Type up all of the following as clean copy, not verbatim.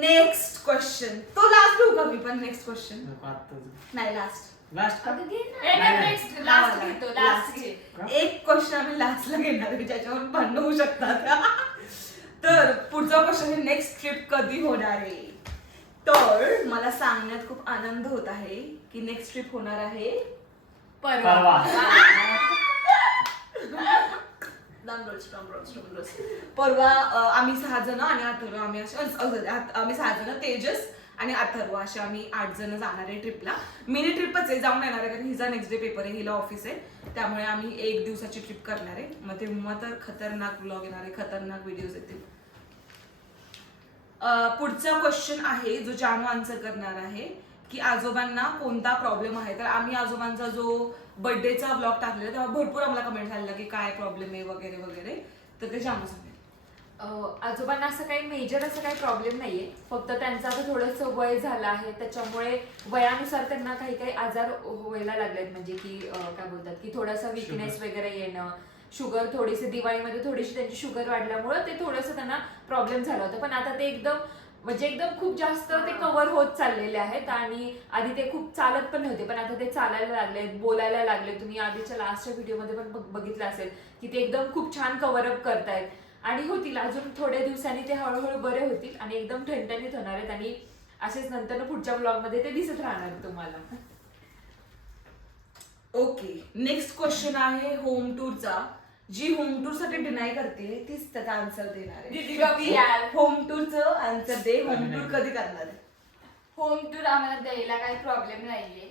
Next question तो last घेऊ का मी पण नेक्स्ट क्वेश्चन नाही लास्ट एक क्वेश्चन आम्ही लास्टला घेणार आहे ज्याच्यावर भांडण होऊ शकतात. तर पुढचा क्वेश्चन आहे नेक्स्ट ट्रिप कधी होणार आहे. तर मला सांगण्यात खूप आनंद होत आहे की नेक्स्ट ट्रिप होणार आहे परवा. परवा आम्ही 6 जण आणि अथर्व आम्ही 6 जण तेजस आणि अथर्व असे आम्ही 8 जण जाणार आहे ट्रिपला. मिनी ट्रिपच आहे, जाऊन येणार आहे कारण हिचा नेक्स्ट डे पेपर आहे, हिला ऑफिस आहे, त्यामुळे आम्ही 1 दिवसाची ट्रिप करणार आहे. मग तेव्हा तर खतरनाक व्लॉग येणार आहे, खतरनाक व्हिडिओज येतील. पुढचा क्वेश्चन आहे जो जानू आन्सर करणार आहे की आजोबांना कोणता प्रॉब्लेम आहे. तर आम्ही आजोबांचा जो बर्थडेचा व्लॉग टाकलेला तेव्हा भरपूर आम्हाला कमेंट झालेला की काय प्रॉब्लेम आहे वगैरे वगैरे, तर ते जानू सांगेल. आजोबांना असं काही मेजर असं काही प्रॉब्लेम नाहीये, फक्त त्यांचं आता थोडंसं वय झालं आहे, त्याच्यामुळे वयानुसार त्यांना काही काही आजार व्हायला लागलेत. म्हणजे की काय बोलतात की थोडासा विकनेस वगैरे येणं, शुगर थोडीशी दिवाळीमध्ये थोडीशी त्यांची शुगर वाढल्यामुळे ते थोडंसं त्यांना प्रॉब्लेम झाला होता. पण आता ते एकदम खूप जास्त ते कव्हर होत चाललेले आहेत. आणि आधी ते खूप चालत पण नव्हते, पण आता ते चालायला लागलेत, बोलायला लागले. तुम्ही आधीच्या लास्टच्या व्हिडिओमध्ये पण बघितलं असेल की ते एकदम खूप छान कव्हर अप करतायत आणि होतील अजून थोड्या दिवसांनी ते हळूहळू बरे होतील आणि एकदम ठणठणीत होणार आहेत. आणि असेच नंतर पुढच्या ब्लॉग मध्ये ते दिसत राहणार तुम्हाला. ओके, नेक्स्ट क्वेश्चन आहे होम टूरचा. जी होम टूर साठी डिनाय करते तीच त्याचा आन्सर देणार आहे. होम टूरचं आन्सर दे. होम टूर कधी करणार आहे? होम टूर आम्हाला द्यायला काही प्रॉब्लेम नाहीये,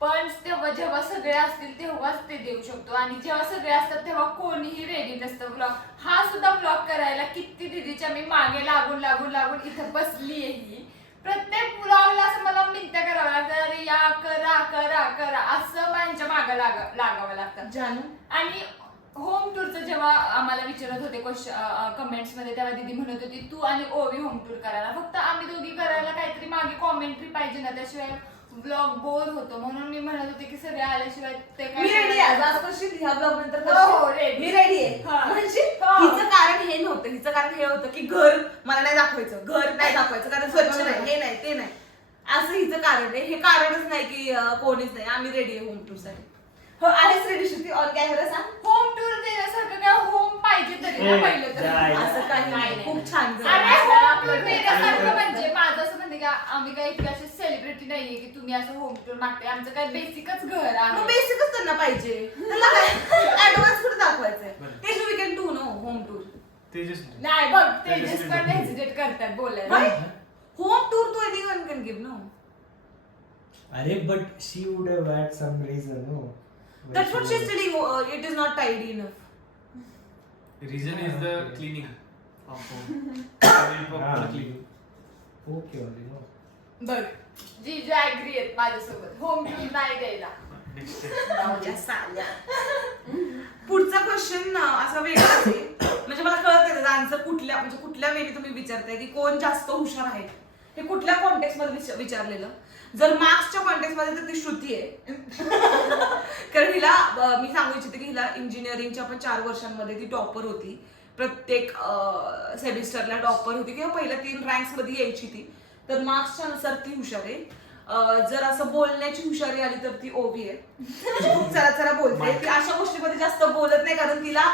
पण तेव्हा जेव्हा सगळे असतील तेव्हाच ते देऊ शकतो. आणि जेव्हा सगळे असतात तेव्हा कोणीही रेडी नसतं. ब्लॉग हा सुद्धा ब्लॉग करायला किती दिदीच्या मी मागे लागून लागून लागून इथं बसली आहे. प्रत्येक ब्लॉगला असं मला मिनत्या करावं लागतं, अरे या करा करा करा असं माझ्या मागं लागावं लागतं जानू. आणि होम टूरचं जेव्हा आम्हाला विचारत होते कमेंट्स मध्ये तेव्हा दीदी म्हणत होती तू आणि ओवी होम टूर करायला, फक्त आम्ही दोघी करायला काहीतरी मागे कॉमेंट्री पाहिजे ना, त्याशिवाय ब्लॉग बोर होतो. म्हणून मी म्हणत होते की सगळे आल्याशिवाय ते मी रेडी आहे. आज करशील ह्या ब्लॉग नंतर मी रेडी आहे. म्हणजे हिचं कारण हे नव्हतं, हिचं कारण हे होतं की घर मला नाही दाखवायचं, घर नाही दाखवायचं कारण स्वच्छ नाही, हे नाही ते नाही, असं हिचं कारण आहे. हे कारणच नाही की कोणीच नाही. आम्ही रेडी आहे होम टूर साठी. हो आहेच रेडी श्रुती ऑन कॅमेरा सांग. होम टूर देण्यासारखं काय होम पाहिजे तरी ना पहिलं तर असं काही नाही. खूप छान होम टूर देण्यासारखं म्हणजे माझं असं म्हणते का आम्ही काही इतके असे सेलिब्रिटी नाहीये की तुम्ही असं होम टूर मागते. आमचं काय बेसिकच घर आहे. बेसिकच त्यांना पाहिजे, त्यांना काय ऍडव्हान्स कुठे दाखवायचंय. ते we can do no home tour. नाही बघ तेजस पण हेजिटेट करतात बोलायला. होम टूर तो एनीवन कॅन गिव्ह नो. अरे but she would have had some reason, no? That's what she's telling. It is not tidy enough. The reason is the cleaning of home. Cleaning. Okay, only no. बघ जीजू agri आहेत माझ्यासोबत home tour नाही द्यायला. पुढचा question असा वेगळा आहे. म्हणजे मला कळत आहे आन्सर कुठल्या वेळी तुम्ही विचारताय की कोण जास्त हुशार आहे. हे कुठल्या कॉन्टेक्स्ट मध्ये विचारलेलं. जर मार्क्सच्या कॉन्टेक्स्ट मध्ये तर ती श्रुती आहे. कारण हिला मी सांगू इच्छिते की हिला इंजिनिअरिंगच्या पण 4 वर्षांमध्ये ती टॉपर होती. प्रत्येक सेमिस्टरला टॉपर होती किंवा पहिल्या 3 रँक्स मध्ये यायची ती. तर मार्क्सच्या नुसार ती हुशार आहे. जर असं बोलण्याची हुशारी आली तर ती ओवी आहे. खूप चरा बोलते. ती अशा गोष्टीमध्ये जास्त बोलत नाही कारण तिला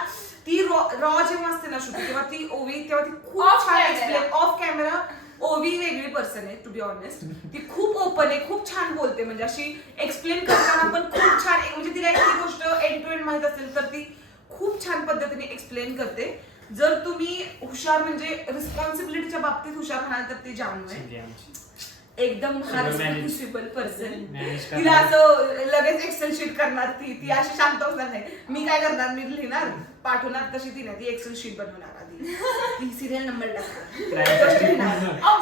ती रॉ जेव्हा असते ना श्रुती तेव्हा ती ओवी तेव्हा ती खूप छान एक्सप्लेन. ऑफ कॅमेरा ओवी वेगळी पर्सन आहे टू बी ऑनेस्ट. ती खूप ओपन आहे, खूप छान बोलते. म्हणजे अशी एक्सप्लेन करताना पण खूप छान. म्हणजे तिला एखादी गोष्ट एंड टू एंड माहित असेल तर ती खूप छान पद्धतीने एक्सप्लेन करते. जर तुम्ही हुशार म्हणजे रिस्पॉन्सिबिलिटीच्या बाबतीत हुशार म्हणाल तर ती जानू आहे. एकदम रिस्पॉन्सिबल पर्सन. तिला असं लगेच एक्सेल शीट करणार. ती अशी शांत होणार नाही. मी काय करणार, मी लिहिणार पाठवणार तशी ती नाही. ती एक्सेल शीट बनवणार आधी. ती सिरियल नंबर टाकणार.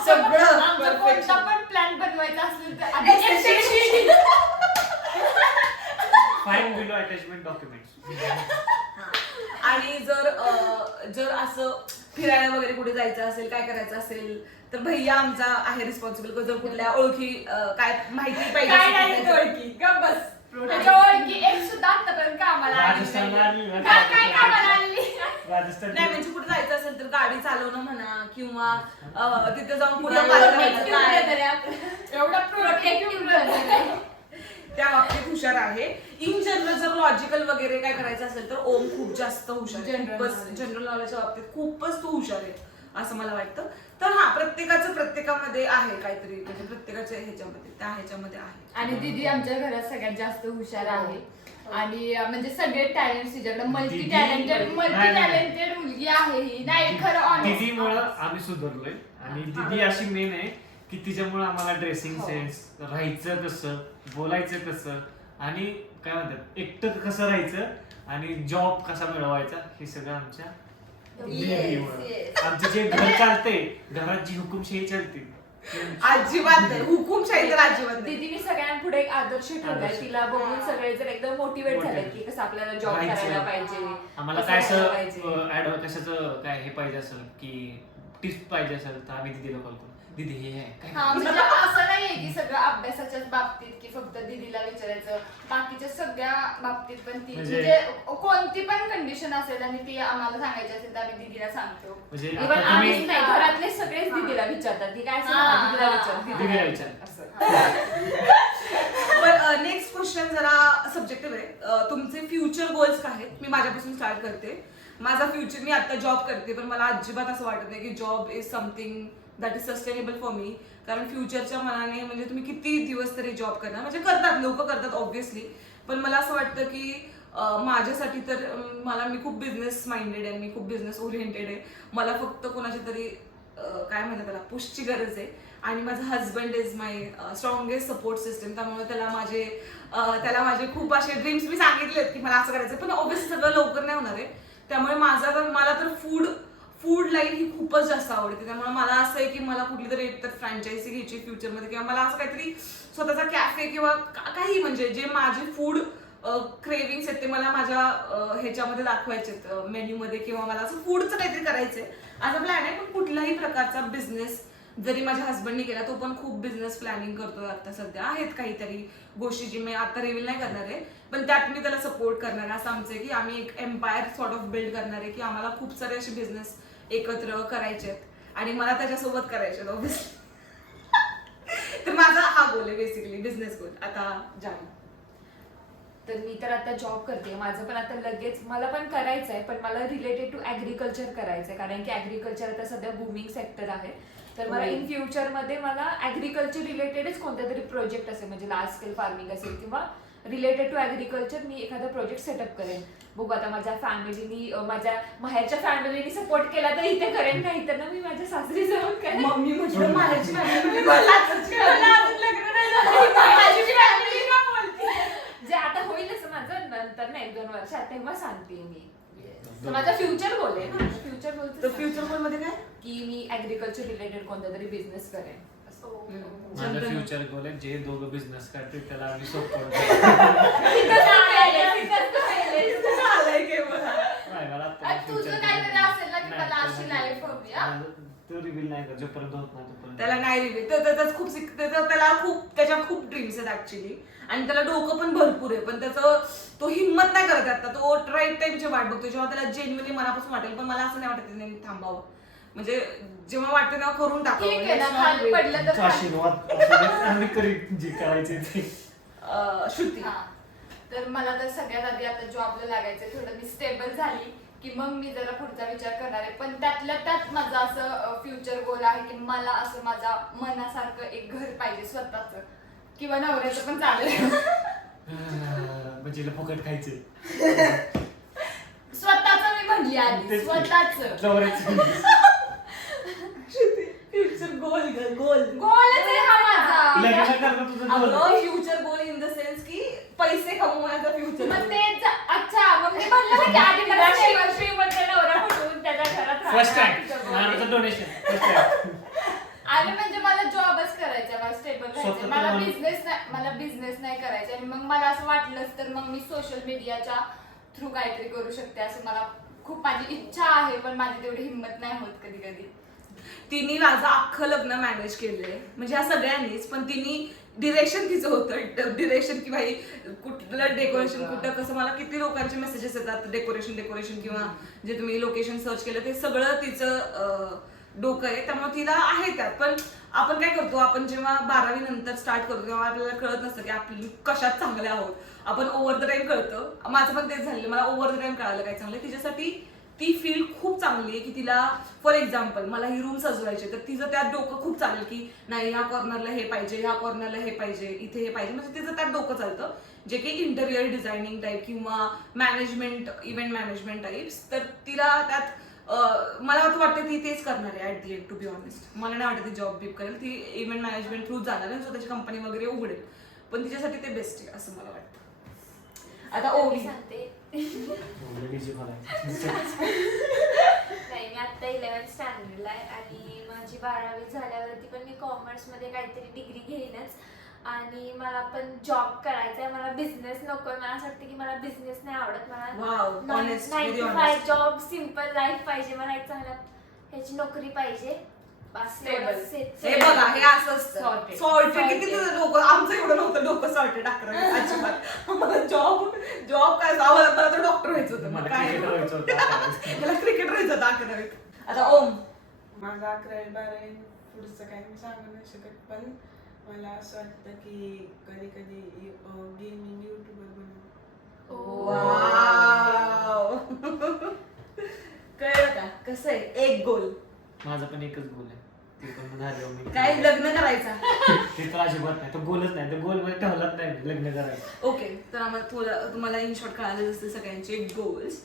सगळं कोणता पण प्लॅन बनवायचा असेल तर आधी Excel sheet. Find below attachment documents. आणि जर असं फिरायला वगैरे कुठे जायचं असेल, काय करायचं असेल तर भैया आमचा आहे रिस्पॉन्सिबल. जर कुठल्या ओळखी काय माहिती पाहिजे काय नाही ओळखी गप बस. त्याच्या ओळखी एक सुद्धा आतापर्यंत कामाला आली नाही. काय कामाला आली राजस्थान नाही म्हणजे कुठे जायचं असेल तर गाडी चालवणं म्हणा किंवा तिथे जाऊन कुठं Protective काय brother आहे आपलं. एवढा प्रोटेक्टिव्ह ब्रदर आहे. त्या बाबतीत हुशार आहे. इन जनरल जर लॉजिकल वगैरे काय करायचं असेल तर ओम खूप जास्त हुशार आहे. General खूपच knowledge. जनरल नॉलेजच्या बाबतीत खूपच तो हुशार आहे असं मला वाटतं. तर हा प्रत्येकाचं प्रत्येकामध्ये आहे काहीतरी म्हणजे प्रत्येकाच्या ह्याच्यामध्ये आहे. आणि दीदी आमच्या घरात सगळ्यात जास्त हुशार आहे आणि म्हणजे सगळे टॅलेंट तिच्याकडे मल्टी दीदी- टॅलेंटेड नाही, नाही. मुलगी आहे ही. नाही खरं honest. दीदीमुळं आम्ही सुधारलोय आणि दीदी अशी मेन आहे की तिच्यामुळे आम्हाला ड्रेसिंग सेन्स, राहायचं कसं, बोलायचं कसं आणि काय म्हणतात एकटं कसं राहायचं आणि जॉब कसा मिळवायचा हे सगळं आमच्या दीदीमुळं. yes. आमचं जे घर चालते, घरात जी हुकुमशाही चालते अजिबात नाही हुकुमशाही तर अजिबात नाही. दीदीने सगळ्यांपुढे एक आदर्श ठेवलाय. आदर्श. तिला बघून सगळे जर एकदम मोटिवेट झाले Motivate. की कसं आपल्याला जॉब राहायचं. करायला पाहिजे, आम्हाला कसं काय राहायला असं पाहिजे. कशाचं काय हे पाहिजे असेल की टिप्स पाहिजे असेल तर आम्ही दीदीला कॉल करू. दीदी हे आहे काय हा म्हणजे असं नाहीये की सगळं अभ्यासाच्याच बाबतीत की फक्त दीदीला विचारायचं, बाकीच्या सगळ्या बाबतीत पण ती म्हणजे- म्हणजे कोणती पण कंडिशन असेल आणि ती आम्हाला सांगायची असेल तर आम्ही दीदीला सांगतो. म्हणजे इव्हन आता तुम्ही आम्हीच नाही, घरातले सगळेच दीदीला विचारतात की काय हा, सांगा, दीदीला हा, विचार, हा. दीदीला विचार. असं. पण नेक्स्ट क्वेश्चन जरा सब्जेक्टिव्ह आहे. तुमचे फ्युचर गोल्स काय आहेत? मी माझ्यापासून स्टार्ट करते. माझा फ्युचर मी आता जॉब करते पण मला अजिबात असं वाटत नाही की job is something that is sustainable for me. कारण फ्युचरच्या मनाने म्हणजे तुम्ही किती दिवस तरी जॉब करणार म्हणजे करतात लोक करतात ऑब्व्हियसली. पण मला असं वाटतं की माझ्यासाठी तर मला मी खूप बिझनेस माइंडेड आहे, मी खूप बिझनेस ओरिएंटेड आहे. मला फक्त कोणाची तरी काय म्हणतात त्याला पुशची गरज आहे आणि माझा husband is my strongest support system. त्यामुळे त्याला माझे खूप असे ड्रीम्स मी सांगितलेत की मला असं करायचं पण ऑब्व्हियसली सगळं लवकर नाही होणार आहे. त्यामुळे मला तर फूड लाईन ही खूपच जास्त आवडते. त्यामुळे मला असं आहे की मला कुठली तरी एक तर फ्रँचायझी घ्यायची फ्युचरमध्ये किंवा मला असं काहीतरी स्वतःचा कॅफे किंवा काही म्हणजे जे माझे फूड क्रेविंग्स आहेत ते मला माझ्या ह्याच्यामध्ये दाखवायचे मेन्यूमध्ये किंवा मला असं फूडचं काहीतरी करायचंय असा प्लॅन आहे. पण कुठल्याही प्रकारचा बिझनेस जरी माझ्या हस्बंडने केला तो पण खूप बिझनेस प्लॅनिंग करतोय आता सध्या. आहेत काहीतरी गोष्टी जी मी आता रिव्हील नाही करणार आहे पण त्यात मी त्याला सपोर्ट करणार आहे. असं आमचं आहे की आम्ही एक एम्पायर सॉर्ट ऑफ बिल्ड करणार आहे की आम्हाला खूप सारे असे बिझनेस एकत्र करायचे आहेत आणि मला त्याच्यासोबत करायचे आहेत ऑब्व्हियसली. तर माझा हा गोल आहे बेसिकली बिझनेस गोल. आता जाऊ तर मी तर आता जॉब करते. माझं पण आता लगेच मला पण करायचं आहे पण मला रिलेटेड टू ऍग्रिकल्चर करायचं आहे कारण की ऍग्रिकल्चर आता सध्या बूमिंग सेक्टर आहे. तर मला इन फ्युचरमध्ये मला ऍग्रिकल्चर रिलेटेडच कोणता तरी प्रोजेक्ट असेल म्हणजे लार्ज स्केल फार्मिंग असेल किंवा रिलेटेड टू ऍग्रिकल्चर मी एखादा प्रोजेक्ट सेटअप करेन. बघू आता माझ्या फॅमिलीनी माझ्या माहेरच्या फॅमिलीनी सपोर्ट केला तर इथे करेन, नाही तर ना मी माझ्या सासरी जाऊन करेन. मम्मी म्हटलं माझ्याची family मला अजून लग्न नाही झालं. माझी family का बोलते? जे आता होईलच माझं नंतर ना 1-2 वर्षात तेव्हा सांगते मी. तर माझा फ्युचर गोल आहे ना, फ्युचर तर गोल फ्युचर गोल मध्ये काय की मी ऍग्रिकल्चर रिलेटेड कोणता तरी बिझनेस करेन. माझा फ्युचर गोल आहे जे दोघं बिझनेस करतील त्याला आम्ही सपोर्ट झालंय की मला नाही मला आता आणि तुझं future काहीतरी goal असेल ना की नाही, मला तो अशी नाही. life हवी, हा? तो रिव्हील नाही कर जोपर्यंत होत नाही तोपर्यंत त्याला नाही रिव्हील त्याच्यात खूप त्याच्या खूप ड्रीम्स आहेत ऍक्च्युली आणि त्याला डोकं पण भरपूर आहे पण तो हिंमत नाही करत आता. तो राईट टाइमची वाट बघतो जेव्हा त्याला जेन्युअली मनापासून वाटेल. पण मला असं नाही वाटत त्याने थांबावं म्हणजे जेव्हा वाटते तेव्हा करून टाकावं. ठीक आहे ना, Let's not खाली wait. पडलं तर तुमचा आशीर्वाद असू दे, आम्ही करीन जे करायचे ते. श्रुती हा. तर मला तर सगळ्यात आधी आता जॉबला लागायचं, थोडं मी स्टेबल झाली की मग मी जरा पुढचा विचार करणार आहे. पण त्यातल्या त्यात माझं असं फ्युचर गोल आहे की मला असं माझ्या मनासारखं एक घर पाहिजे स्वतःच किंवा नवऱ्याचं पण चालेल. म्हणजे हिला फुकट खायचे स्वतःच मी म्हणली आधी, स्वतःच फ्युचर गोल गोलच आहे हा माझा. लग्न करणं तुझं goal. अगं future goal in the sense की पैसे कमवण्याचा फ्युचर. मग तेच अच्छा मग मी म्हणलं ना की आधी मला stable श्रीमंत नवरा म्हणून त्याच्या घरात फर्स्ट राहणार, टाइम तिचं नानाचं डोनेशन फर्स्ट टाइम आणि म्हणजे मला जॉबच करायचा, मला स्टेबल राहायचं, स्वतःचं मला म्हणून- बिझनेस नाही करायचा. आणि मग मला असं वाटलंच तर मग मी सोशल मीडियाच्या थ्रू काहीतरी करू शकते असं मला खूप माझी इच्छा आहे पण माझी तेवढी हिंमत नाही होत कधी कधी. तिने माझं अख्खं लग्न मॅनेज केलंय, म्हणजे ह्या सगळ्यांनीच, पण तिने डिरेक्शन तिचं होतं, डिरेक्शन की भाई कुठलं डेकोरेशन कुठं कसं. मला किती लोकांचे मेसेजेस येतात डेकोरेशन किंवा जे तुम्ही लोकेशन सर्च केलं ते सगळं तिचं डोकं आहे, त्यामुळे तिला आहे त्यात. पण आपण काय करतो, आपण जेव्हा 12वी नंतर स्टार्ट करतो तेव्हा आपल्याला कळत नसतं की आपण कशात चांगले आहोत. आपण ओव्हर द टाइम कळतं. माझं पण तेच झालं, मला ओव्हर द टाइम कळालं काय चांगलं. तिच्यासाठी ती फील्ड खूप चांगली आहे की तिला फॉर एक्झाम्पल मला ही रूम सजवायचे तर तिचं त्यात डोकं खूप चालेल की नाही ह्या कॉर्नरला हे पाहिजे, ह्या कॉर्नरला हे पाहिजे, इथे हे पाहिजे, म्हणजे तिचं त्यात डोकं चालतं. जे की इंटेरियर डिझायनिंग टाईप किंवा मॅनेजमेंट, इव्हेंट मॅनेजमेंट टाईप्स, तर तिला त्यात मला असं वाटतं ती तेच करणार आहे at the end, to be honest. मला नाही वाटत ती जॉब बीप करेल, ती इव्हेंट मॅनेजमेंट थ्रू जाणार आहे, स्वतःची कंपनी वगैरे उघडेल, पण तिच्यासाठी ते बेस्ट आहे असं मला वाटतं. आता ओवी सांगते डीजे नाही, मी आता 11th स्टँडर्डला आहे आणि माझी 12वी झाल्यावरती पण मी कॉमर्समध्ये काहीतरी डिग्री घेईनच आणि मला पण जॉब करायचा आहे. मला बिझनेस नकोय. मला असं वाटतं की मला बिझनेस नाही आवडत. Wow, honest, 9 very to honest. 5 job, simple life पाहिजे. मला एक चांगल्या ह्याची नोकरी पाहिजे. बस हे बघा हे असं असतं सॉर्टेड. किती तुझं डोकं, आमचं एवढं नव्हतं डोकं सॉर्टेड 11वी अजिबात. मला जॉब काय मला तर डॉक्टर व्हायचं होतं, मग काय मला क्रिकेट व्हायचं होतं 11वीत. आता ओम, माझं 11वी-12वी पुढचं काही मी सांगू नाही शकत, पण मला असं वाटतं की कधी कधी गेमिंग युट्यूबर बनवू. वाव. कळलं का कसं आहे, एक गोल माझा पण एकच गोल आहे, ते पण झाल्यावर मी काय लग्न करायचा. ते तर अजिबात नाही, तो गोलच नाही, तो गोल मध्ये ठेवलाच नाही लग्न करायचं. ओके, तर आम्हाला तुम्हाला इन शॉर्ट कळालं जसं सगळ्यांचे गोल्स.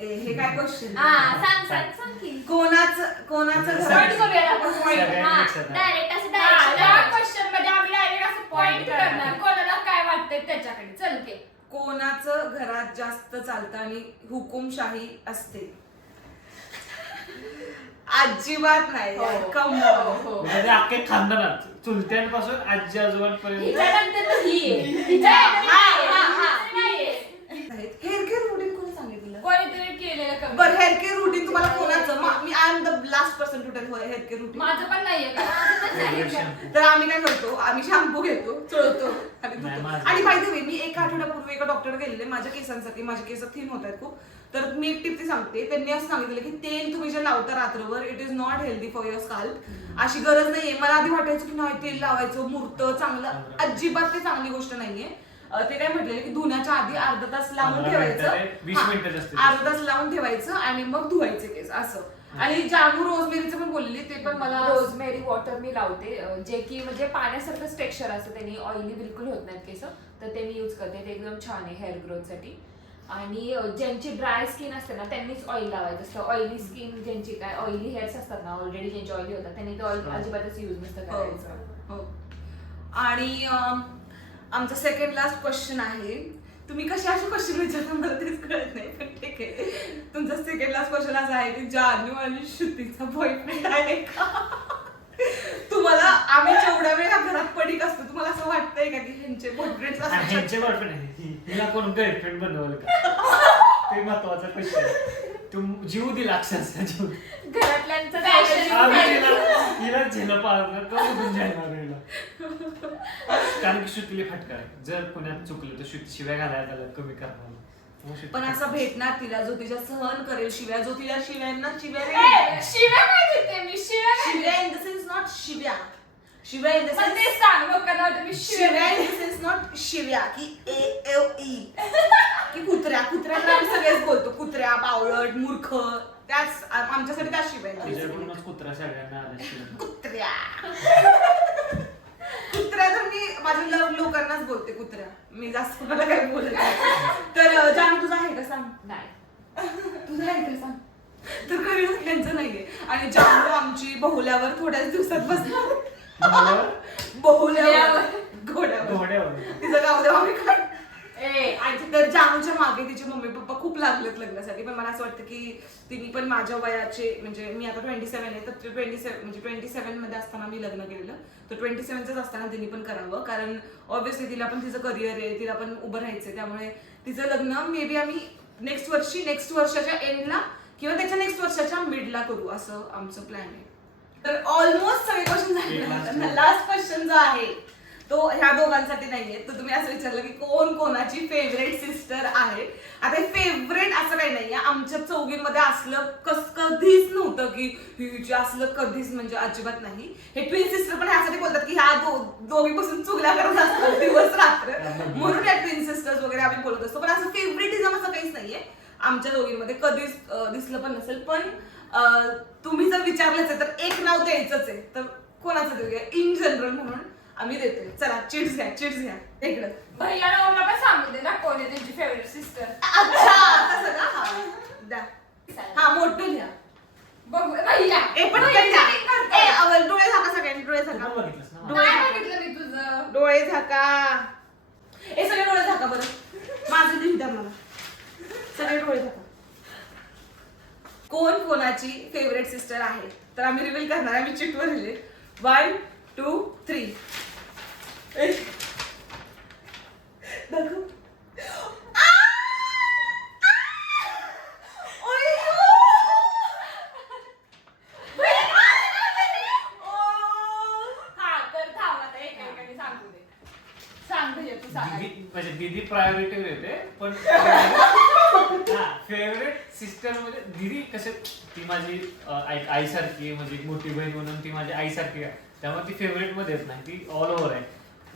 हे काय क्वेश्चन, सांग की कोणाचं Point घरात करूया आपण, point. सगळ्यात हा, लक्षात आहे. direct असं हा, direct. त्या question मध्ये आम्ही direct असं point करणार. कोणाला काय वाटतंय त्याच्याकडे. चल के. कोणाचं घरात जास्त चालतं आणि हुकुमशाही असते. अजिबात नाही यार, हो. कम हो. म्हणजे अख्खे खानदानात चुलत्यांपासून आजी आजोबांपर्यंत हिच्यानंतर तर ही आहे. हिच्यानंतर नाहीये. हेअर केअर रुटीन कोणी सांगितलं? कोणीतरी केलेलं कमी. बरं, हेअर केअर रुटीन तुम्हाला कोणाचं? मी I am the last person to tell hair care routine. माझं पण नाहीये का? माझं पण नाहीये. तर आम्ही काय करतो, आम्ही शॅम्पू घेतो, चोळतो आणि नाही, धुतो. माझं- आणि बाय द वे, मी एका आठवड्यापूर्वी एका डॉक्टर गेलेले माझ्या केसांसाठी. माझे केस थिन होत आहेत खूप. तर मी एक टिप ती सांगते. त्यांनी असं सांगितलं की तेल तुम्ही जे लावता रात्रभर, it is not healthy for your scalp. अशी गरज नाहीये. मला आधी वाटायचं की नाही तेल लावायचं मूर्त चांगलं, अजिबात ते चांगली गोष्ट नाहीये. ते काय म्हटलेलं की धुण्याच्या आधी अर्धा तास लावून 15 ठेवायचं, मिनिटं ते 20 मिनिटं असते. अर्धा तास लावून ठेवायचं आणि मग धुवायचे केस असं. आणि जानू रोजमेरीचं पण बोललेली, ते पण मला रोजमेरी वॉटर मी लावते, जे की म्हणजे पाण्यासारखंच टेक्स्चर असतं, त्यांनी ऑइली बिलकुल होत नाहीत केस, तर ते मी यूज करते. ते एकदम छान आहे हेअर ग्रोथसाठी. आणि ज्यांची ड्राय स्किन असते ना त्यांनीच ऑइल लावायचं असतं. ऑइली स्किन ज्यांची काय ऑइली हेअर्स असतात ना ऑलरेडी, ज्यांचे ऑइली होतात त्यांनी ते ऑइल अजिबातच यूज नसतं करायचं. हो. आणि आमचा सेकंड लास्ट क्वेश्चन आहे. तुम्ही कशा असे क्वेश्चन विचारता मला तेच कळत नाही, पण ठीक आहे. तुमचा सेकंड लास्ट क्वेश्चन असा आहे की जानू आणि श्रुतीचा बॉयफ्रेंड आहे का? तुम्हाला आम्ही जेवढ्या वेळ ह्या घरात पडीक असतो, तुम्हाला असं वाटतंय का की ह्यांचे बॉयफ्रेंड आणि असतात? ह्यांचे बॉयफ्रेंड आहे, हिला कोण गर्लफ्रेंड बनवलं का? ते महत्वाचा क्वेश्चन. तू जीव दिला अक्षरशः जीव. घरातल्यांचं आम्ही हिला झेलं पाळणार का उठून जायला हिला. कारण की श्रुतीला फटका आहे. जर पुण्यात चुकलं तर श्रुती शिव्या घालायला त्याला कमी करणार. मग श्रुती- पण असा भेटणार तिला जो तिच्या सहन करेल शिव्या, जो तिला शिव्यांना शिव्या ए, शिव्या काय देते मी? शिव्या काय शिव्या इन द सेन्स नॉट शिव्या, शिव्या इन द पण ते सेन्स सांग लोकांना वाटतं मी शिव्या शिव्या इन द सेन्स नॉट शिव्या की AOE की कुत्र्या आम्ही सगळेच बोलतो, कुत्र्या, बावळट, मूर्ख, त्याच आमच्यासाठी त्या शिव्या आहेत basically. तुझ्याकडूनच कुत्रा सगळ्यांना आला शिव्या. कुत्र्या तर मी माझ्या लव लोकांनाच बोलते कुत्र्या, मी जास्त कोणाला काही बोलत नाही. तर जानू तुझा आहे का सांग? नाही. तुझं आहे का सांग? तर कळलं त्यांचं नाहीये. आणि जानू आमची बहुल्यावर थोड्याच दिवसात बसणार. बहुल्यावर घोड्यावर घोड्यावर. तिचं गाव देवा आम्ही काय. ए, आणि तर जानूच्या मागे तिचे मम्मी पप्पा खूप लागलेत लग्नासाठी. पण मला असं वाटतं की तिने पण माझ्या वयाचे, म्हणजे मी आता 27 आहे, तर 27 मध्ये असताना मी लग्न केलेलं, तर 27च असताना तिने पण करावं. कारण ऑब्व्हियसली तिला पण तिचं करिअर आहे, तिला पण उभं राहायचंय. त्यामुळे तिचं लग्न मे बी आम्ही नेक्स्ट वर्षाच्या एंडला किंवा त्याच्या नेक्स्ट वर्षाच्या मिडला करू असं आमचं प्लॅन आहे. तर ऑलमोस्ट सगळे क्वेश्चन झाले. लास्ट क्वेश्चन जो आहे तो ह्या दोघांसाठी नाहीये. तर तुम्ही असं विचारलं की कोण कोणाची फेवरेट सिस्टर आहे. आता फेवरेट असं काही नाहीये. आमच्या चौघींमध्ये असलं कधीच नव्हतं की हिची असलं कधीच म्हणजे अजिबात नाही. हे ट्विन सिस्टर पण ह्यासाठी बोलतात की ह्या दोघीपासून चुगल्या करत असतात दिवस रात्र, म्हणून या ट्विन सिस्टर्स वगैरे आम्ही बोलत असतो. पण असं फेवरेटिझम असं काहीच नाहीये आमच्या दोघींमध्ये, कधीच दिसलं पण नसेल. पण तुम्ही जर विचारलंच आहे तर एक नाव द्यायचंच आहे, तर कोणाचं देऊया इन जनरल म्हणून आम्ही देतोय. चला चिट्स घ्या इकडं. भैया मला पण सांगू दे ना कोण आहे तुझी फेवरेट सिस्टर. अच्छा तसं का? हा, द्या. हा मोठं लिहा. बघू भैया पण डोळे झाका सगळ्यांनी, डोळे तू झाका. पण बघितलंस ना? नाही बघितलं मी तुझं. डोळे झाका. सगळे डोळे झाका बरं. माझं लिहू द्या मला. सगळे डोळे झाका. कोण कोणाची फेवरेट सिस्टर आहे तर आम्ही रिव्हील करणार आहे. आम्ही चिटवर लिहिले 1 2 3. दाखव. हा तर थांब आता एकाने सांगू दे. सांग भैया तू सांग. दीदी म्हणजे दीदी प्रायोरिटी येते पण फेवरेट सिस्टर म्हणजे दीदी कसे ती माझी आईसारखी म्हणजे एक मोठी बहीण म्हणून ती माझी आईसारखी आहे, त्यामुळे ती फेवरेट मध्ये येत नाही, ती ऑल ओव्हर आहे.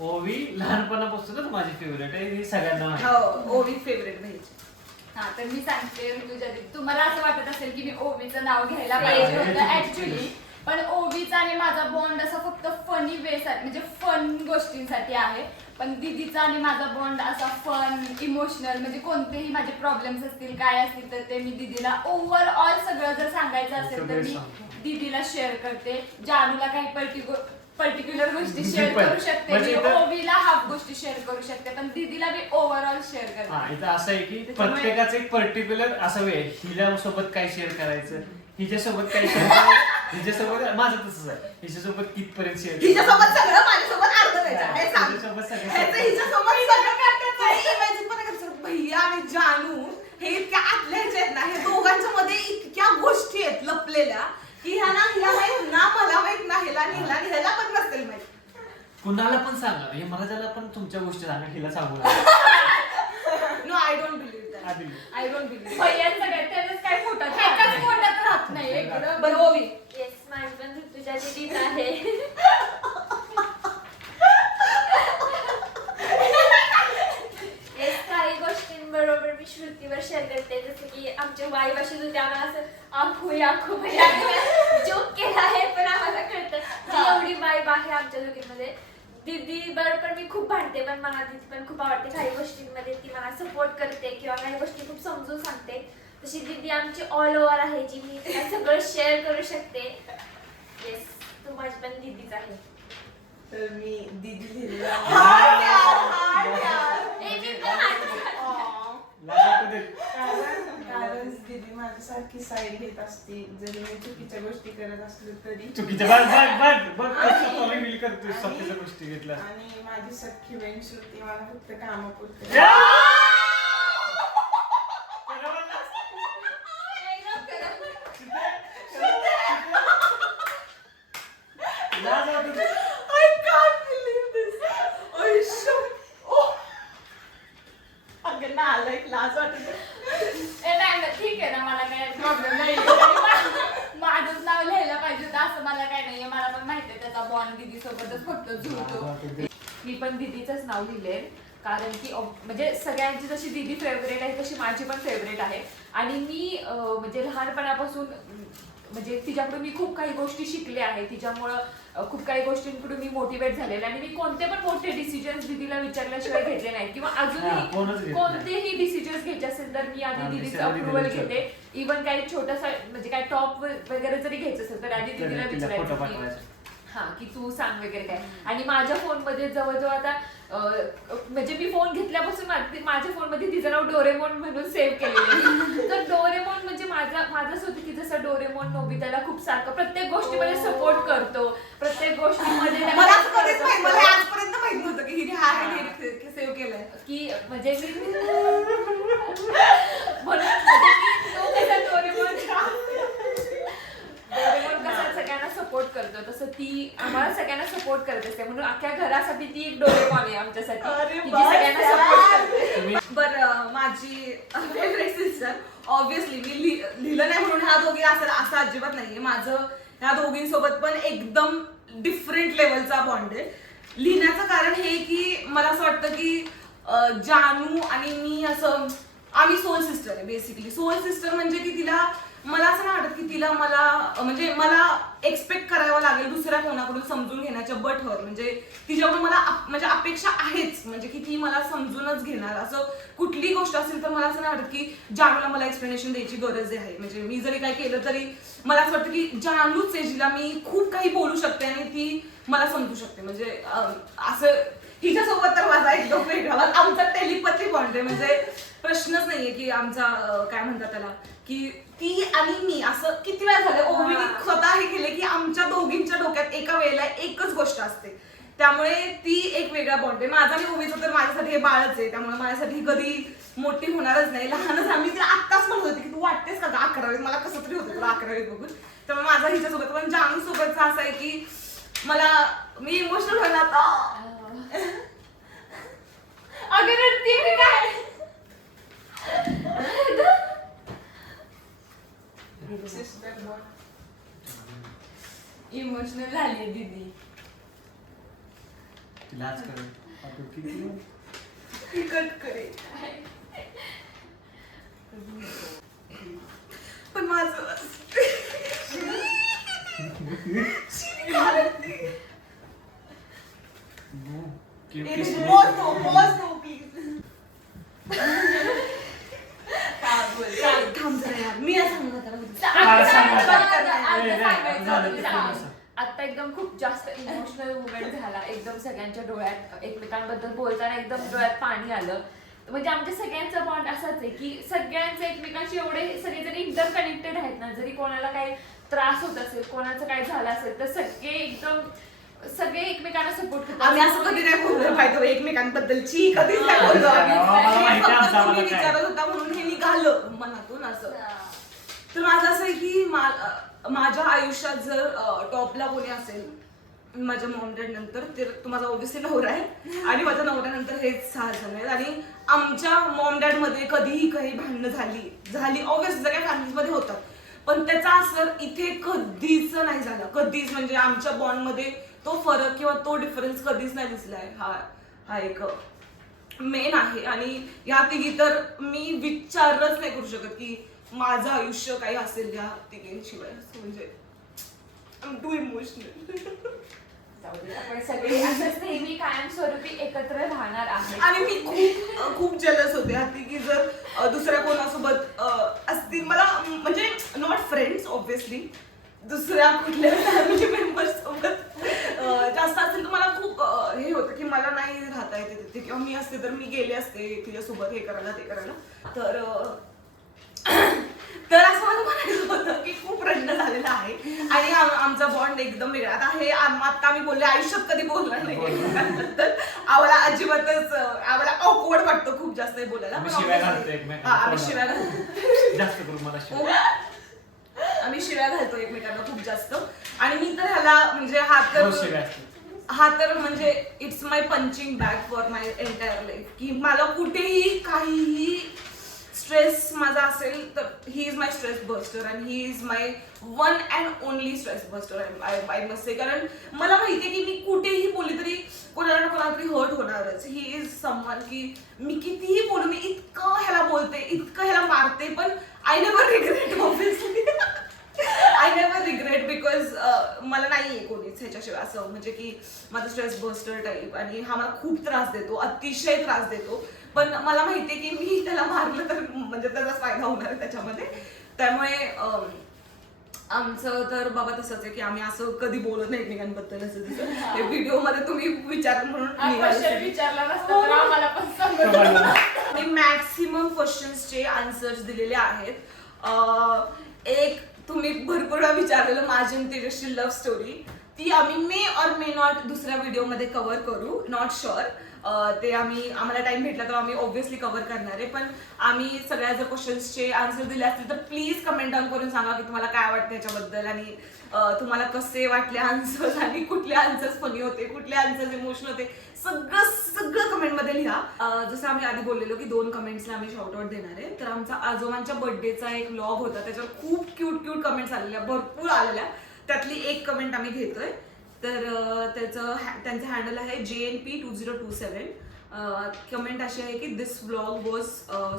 ओवी लहानपणापासूनच माझी फेवरेट आहे, ही सगळ्यांना माहिती आहे. हो ओवी फेवरेट पाहिजे. हा तर मी सांगते ऋतुजा दीदी, तुम्हाला असं वाटत असेल की मी ओवीचं नाव घ्यायला पाहिजे होतं ऍक्च्युली, पण ओवीचा आणि माझा बॉन्ड असा फक्त फनी वेसाठी म्हणजे फन गोष्टींसाठी आहे. पण दीदीचा आणि माझा बॉन्ड असा फन इमोशनल म्हणजे कोणतेही माझे प्रॉब्लेम्स असतील काय असतील तर ते मी दीदीला ओव्हरऑल सगळं जर सांगायचं असेल तर मी दीदीला शेअर करते. जानूला काही पर्टिक्युलर गोष्टी शेअर करू शकते, मी ओवीला हाफ गोष्टी शेअर करू शकते, पण दीदीला मी ओव्हरऑल शेअर करते. हा इथं असं आहे की प्रत्येकाचं एक पर्टिक्युलर असं वे हिला सोबत काय शेअर करायचं, हिच्यासोबत काय शेअर करायचं, हिच्यासोबत माझं तसंच आहे, हिच्यासोबत कितपर्यंत शेअर हिच्यासोबत सगळं, माझ्यासोबत अर्ध द्यायचं. हे सांग. हिच्यासोबत सगळं हिच्यासोबत सगळं करतात. भैया आणि जानू हे इतक्या आतल्या ह्याच्या आहेत ना, हे दोघांच्या मध्ये इतक्या गोष्टी आहेत लपलेल्या की ह्याला हिला माहित ना, मला माहित ना, ह्याला पण नसेल माहित. कुणाला पण सांगा, हे महाराजाला पण तुमच्या गोष्टी सांगा, हिला सांगू no I don't believe that. नका. I don't believe. भैयान सगळ्यात त्यानंच काय फोटो एकाच फोटोत राहत नाही इकडं. बरं ओवी. येस माझी पण ऋतुजा दीदीच आहे. येस काही गोष्टींबरोबर मी श्रुतीवर शेअर करते, जसं की आमच्या वाईफ अशी होती, आम्हाला असं आखू जोक केला आहे, पण आम्हाला कळतं की एवढी वाईब आहे आमच्या दोघींमध्ये. दीदी बरोबर मी खूप भांडते, पण मला दीदी पण खूप आवडते. काही गोष्टींमध्ये ती मला सपोर्ट करते किंवा काही गोष्टी खूप समजून सांगते. तशी दीदी आमची ऑल ओव्हर आहे, जी मी तिला सगळं शेअर करू शकते. येस तू माझी पण दीदीच आहे. तर मी दीदी लिहिलेला कारण दीदी माझ्यासारखी साईड घेत असते. जरी मी चुकीच्या गोष्टी करत असलो तरी चुकीच्या स्वतःच्या गोष्टी घेतल्या. आणि माझी सख्खी बहीण श्रुती मला फक्त कामापुरते I can't believe this. ओयशो. अगं नालायक, लाज वाटते. नाही ठीक आहे ना, मला काय प्रॉब्लेम नाही. माझंच नाव लिहायला पाहिजे होतं असं मला काय नाहीये. मला पण माहितीये त्याचा बॉन्ड दीदी सोबतच फक्त जुळतो. मी पण दीदीचंच नाव लिहिले, कारण की म्हणजे सगळ्यांची जशी दीदी फेवरेट आहे तशी माझी पण फेवरेट आहे. आणि मी म्हणजे लहानपणापासून म्हणजे तिच्याकडून मी खूप काही गोष्टी शिकले आहे. तिच्यामुळं खूप काही गोष्टींकडून मी मोटिवेट झालेले, आणि मी कोणते पण मोठे डिसिजन्स दीदीला विचारल्याशिवाय घेतले नाहीत, किंवा अजूनही कोणतेही डिसिजन्स घ्यायचे असेल तर मी आधी दीदीचं अप्रुव्हल घेते. इव्हन काही छोटासा म्हणजे काही टॉप वगैरे जरी घ्यायचं असेल तर आधी दीदीला विचारायचं हा की तू सांग वगैरे काय. आणि माझ्या फोनमध्ये जवळजवळ आता म्हणजे मी फोन घेतल्यापासून माझ्या फोनमध्ये तिचं नाव डोरेमोन म्हणून सेव्ह केलेलं. तर डोरेमोन म्हणजे माझंच होतं की जसं डोरेमोन नोबिताला खूप सारखं प्रत्येक गोष्टीमध्ये सपोर्ट करतो, प्रत्येक गोष्टीमध्ये मला आजपर्यंत माहित नव्हतं की हिने हा सेव्ह केलाय की म्हणजे मी म्हणून तो कसा डोरेमोन आम्हाला सगळ्यांना सपोर्ट करत असते म्हणून अख्ख्या घरासाठी ती एक डोरेमॉन आहे आमच्यासाठी अरे की जी बस सगळ्यांना सपोर्ट करते. बरं माझी फेवरेट सिस्टर ऑब्विसली मी लिहिलं नाही म्हणून ह्या दोघी असं अजिबात नाहीये. माझं ह्या दोघींसोबत पण एकदम डिफरंट लेवलचा बॉन्ड आहे. लिहिण्याचं कारण हे की मला असं वाटतं की जानू आणि मी असं आम्ही सोल सिस्टर आहे बेसिकली. सोल सिस्टर म्हणजे की तिला मला असं नाही वाटत की तिला म्हणजे मला एक्सपेक्ट करावं लागेल दुसऱ्या कोणाकडून समजून घेण्याच्या बट हर म्हणजे तिच्याकडून मला म्हणजे अपेक्षा आहेच म्हणजे की ती मला समजूनच घेणार. असं कुठली गोष्ट असेल तर मला असं नाही वाटत की जानूला मला एक्सप्लेनेशन द्यायची गरज आहे. म्हणजे मी जरी काय केलं तरी मला असं वाटतं की जानूच आहे जिला मी खूप काही बोलू शकते आणि ती मला समजू शकते. म्हणजे असं हिच्यासोबत तर माझा एकदम वेगळा आमचा टेलिपॅथी बॉन्ड आहे. म्हणजे प्रश्नच नाहीये की आमचा काय म्हणतात त्याला की ती आणि मी असं किती वेळा झालं ओवीने स्वतः हे केले की आमच्या दोघींच्या डोक्यात एका वेळेला एकच गोष्ट असते. त्यामुळे ती एक वेगळा बॉन्ड आहे. माझा आणि ओवीचं तर माझ्यासाठी हे बाळच आहे. त्यामुळे माझ्यासाठी कधी मोठी होणारच नाही. लहानच आम्ही तिला आत्ताच म्हणत होते की तू वाटतेस का 11वीत मला कसं तरी होतं तुला 11वीत बघून. त्यामुळे माझा हिच्यासोबत पण जानू सोबतचा असं आहे की मी इमोशनल व्हायला आता अगं रडते मी काय सिस्टर बॉन्ड इमोशनल झाली दीदी. तिला आज करेल. आता किती कट करे पण माझं मी आता एकदम खूप जास्त इमोशनल मुवमेंट झाला. एकदम सगळ्यांच्या डोळ्यात एकमेकांबद्दल बोलताना एकदम डोळ्यात पाणी आलं. म्हणजे आमच्या सगळ्यांचा बॉन्ड असाच आहे की सगळ्यांचे एकमेकांशी एवढे सगळेजण इंटर कनेक्टेड आहेत ना. जरी कोणाला काही त्रास होत असेल कोणाचं काय झालं असेल तर सगळे एकमेकांना सपोर्ट करतात. आम्ही असं कधी नाही बोललो पाहिजे एकमेकांबद्दलची कधीच नाही बोललो आम्ही. फक्त तुम्ही विचारत होता म्हणून हे निघालं मनातून असं. तर माझं असं आहे की माझ्या आयुष्यात जर टॉपला कोणी असेल माझ्या मॉम डॅड नंतर तो माझा ऑब्व्हियसली नवरा आहे आणि माझ्या नवऱ्यानंतर हेच 6 जण आहेत. आणि आमच्या मॉम डॅड मध्ये कधीही काही भांडणं झाली ऑब्व्हियसली सगळ्या फॅमिलीमध्ये होतात पण त्याचा असर इथे कधीच नाही झाला. कधीच म्हणजे आमच्या बॉन्ड मध्ये तो फरक किंवा तो डिफरन्स कधीच नाही दिसलाय. हा एक मेन आहे. आणि या तिघी तर मी विचारच नाही करू शकत की माझं आयुष्य काही असेल या तिघींशिवाय. म्हणजे I'm too emotional. आपण सगळे असंच नेहमी कायमस्वरूपी एकत्र राहणार आहे. आणि मी खूप जेलस होते आधी की जर दुसऱ्या कोणासोबत असतील मला म्हणजे नॉट फ्रेंड्स ऑब्व्हियसली दुसऱ्या कुठल्या फॅमिली मेंबर्स सोबत जास्त असेल तर मला खूप हे होतं की मला नाही राहता येते तिथे किंवा मी असते तर मी गेले असते तिच्यासोबत हे करायला ते करायला. तर असं मला म्हणायचं होतं की खूप रडणं झालेलं आहे आणि आमचा बॉन्ड एकदम वेगळा. आता हे आता आम्ही बोलले आयुष्यात कधी बोलणार नाही एकमेकांबद्दल. आम्हाला अजिबातच आम्हाला ऑकवर्ड वाटतं खूप जास्त हे बोलायला. आम्ही शिव्या घालतो एकमेकांना. आम्ही शिव्या घालतो जास्त करून मला शिवाय. आम्ही शिव्या घालतो एकमेकांना खूप जास्त. आणि मी तर ह्याला म्हणजे रोज शिव्या असतात. हा तर म्हणजे it's my punching bag for my entire life की मला कुठेही काहीही स्ट्रेस माझा असेल तर he is my stress buster and he is my one and only stress buster I must say. कारण मला माहिती आहे की मी कुठेही बोलली तरी कोणाला ना कोणाला तरी हर्ट होणारच. ही इज समवन की मी कितीही बोलू मी इतकं ह्याला बोलते इतकं ह्याला मारते पण I never regret obviously. I never regret because मला नाहीये कोणीच ह्याच्याशिवाय असं म्हणजे की माझं स्ट्रेस बस्टर टाईप. आणि हा मला खूप त्रास देतो अतिशय त्रास देतो पण मला माहितीये की मी त्याला मारलं तर म्हणजे त्याचाच फायदा होणार आहे त्याच्यामध्ये. त्यामुळे आमचं तर बाबा तसंच आहे की आम्ही असं कधी बोलत नाही एकमेकांबद्दल. असं तिथं हे व्हिडिओ मध्ये तुम्ही विचार म्हणून विचारला नसता तर आम्हाला पण समजलं. मी मॅक्सिमम क्वेश्चन्सचे आन्सर्स दिलेले आहेत. एक तुम्ही भरपूर वेळा विचारलेलं माझी आणि तेजसची लव्ह स्टोरी ती आम्ही मे और मे नॉट दुसऱ्या व्हिडिओ मध्ये कव्हर करू नॉट शुअर. ते आम्हाला टाइम भेटला तर आम्ही ऑब्व्हियसली कव्हर करणार आहे. पण आम्ही सगळ्या जर क्वेश्चन्सचे आन्सर दिले असतील तर प्लीज कमेंट डाऊन करून सांगा की तुम्हाला काय वाटतं याच्याबद्दल आणि तुम्हाला कसे वाटले आन्सर्स आणि कुठले आन्सर्स फनी होते, कुठले आन्सर्स इमोशनल होते, सगळं कमेंटमध्ये लिहा. जसं आम्ही आधी बोललेलो की 2 कमेंट्सला आम्ही शॉर्टआउट देणार आहे. तर आमचा आजोबांच्या बर्थडेचा एक व्लॉग होता, त्याच्यावर खूप क्यूट कमेंट्स आलेल्या, भरपूर आलेल्या. त्यातली एक कमेंट आम्ही घेतोय. तर त्यांचं हँडल आहे JNP2027. कमेंट अशी आहे की this vlog was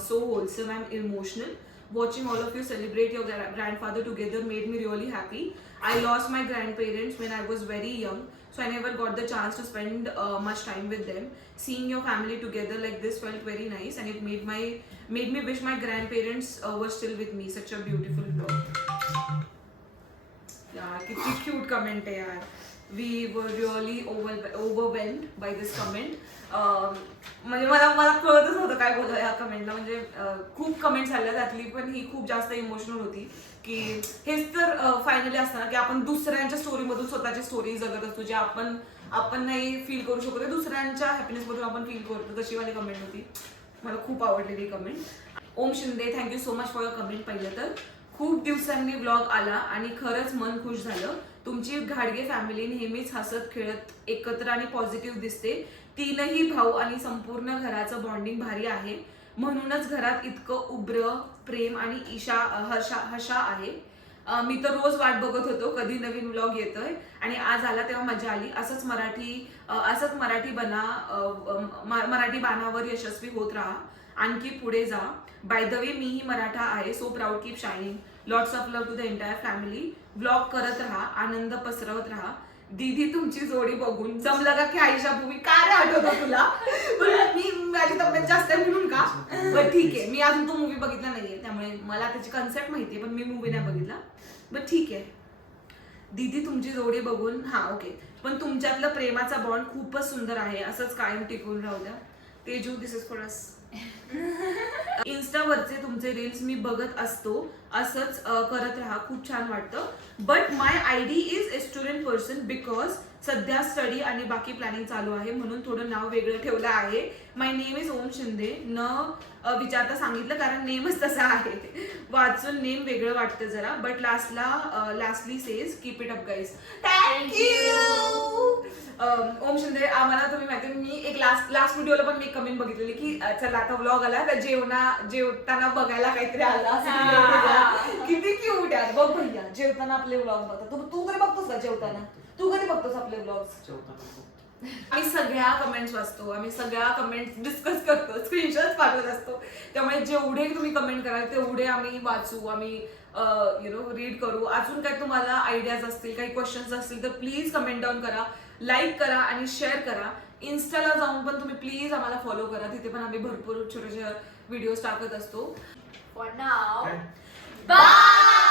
so wholesome and emotional. Watching all of you celebrate your grandfather together made me really happy. I lost my grandparents when I was very young, so I never got the chance to spend much time with them. Seeing your family together like this felt very nice, and it made me wish my grandparents were still with me. Such a beautiful vlog. यार किती cute comment आहे यार. We were really overwhelmed by this comment. म्हणजे मला कळतच नव्हतं काय बोलावं या कमेंटला. म्हणजे खूप कमेंट्स आल्या, त्यातली पण ही खूप जास्त इमोशनल होती की हेच तर फायनली असतं ना की आपण दुसऱ्यांच्या स्टोरीमधून स्वतःची स्टोरी जगत असतो, जे आपण नाही फील करू शकतो, दुसऱ्यांच्या हॅपीनेसमधून आपण फील करतो. तशी वाली कमेंट होती, मला खूप आवडलेली comment. Om Shinde, thank you so much for your comment. पहिलं तर खूप दिवसांनी व्लॉग आला आणि खरंच मन खुश झालं. तुमची घाडगे फॅमिली नेहमीच हसत खेळत एकत्र आणि पॉझिटिव्ह दिसते. 3ही भाऊ आणि संपूर्ण घराचं बॉन्डिंग भारी आहे, म्हणूनच घरात इतकं उब्र प्रेम आणि हर्षा आहे. मी तर रोज वाट बघत होतो कधी नवीन व्लॉग येतोय आणि आज आला तेव्हा मजा आली. असंच मराठी बाणावर यशस्वी होत राहा, आणखी पुढे जा. बाय द वे मीही मराठा आहे, so proud, keep shining. Lots of love to the entire family. Vlog करत राहा, आनंद पसरवत राहा. दीदी तुमची जोडी बघून जमलं का की आयशा भूमी काय रे आठवतो तुला? मी माझी तब्येत जास्त आहे म्हणून का? बट ठीक आहे, मी अजून तो मूवी बघितला नाहीये, त्यामुळे मला त्याची कन्सेप्ट माहितीये, पण मी मूवी नाही बघितला. बट ठीक आहे, दीदी तुमची जोडी बघून ओके. पण तुमच्यातलं प्रेमाचा बॉन्ड खूपच सुंदर आहे, असंच कायम टिकून राहू द्या. तेजू, दिस इज फॉर अस. इन्स्टावरचे तुमचे रील्स मी बघत असतो, असंच करत राहा, खूप छान वाटतं. But my ID is student person because सध्या स्टडी आणि बाकी प्लॅनिंग चालू आहे, म्हणून थोडं नाव वेगळं ठेवलं आहे. माय नेम इज ओम शिंदे. न विचारता सांगितलं कारण नेमच तसा आहे. वाचून नेम वेगळं वाटतं जरा, but lastly says keep it up guys. Thank you Om Shinde. आम्हाला तुम्ही माहिती, मी एक लास्ट व्हिडिओला पण मी कमेंट बघितलेली की चला आता व्लॉग आला तर जेवताना बघायला काहीतरी आला असं. किती क्यूट आहे बघ भैया, जेवताना आपले व्लॉग बघतात. तू कधी बघतोस का जेवताना? तू कधी बघतोस आपले व्लॉग्स? आम्ही सगळ्या कमेंट्स वाचतो, आम्ही सगळ्या कमेंट्स डिस्कस करतो, स्क्रीनशॉट पाठवत असतो. त्यामुळे जेवढे तुम्ही कमेंट कराल तेवढे आम्ही वाचू, आम्ही रीड करू. अजून काही तुम्हाला आयडियाज असतील, काही क्वेश्चन्स असतील तर प्लीज कमेंट डाऊन करा, लाईक करा आणि शेअर करा. इन्स्टाला जाऊन पण तुम्ही प्लीज आम्हाला फॉलो करा, तिथे पण आम्ही भरपूर छोटे व्हिडिओज टाकत असतो. For now, Bye.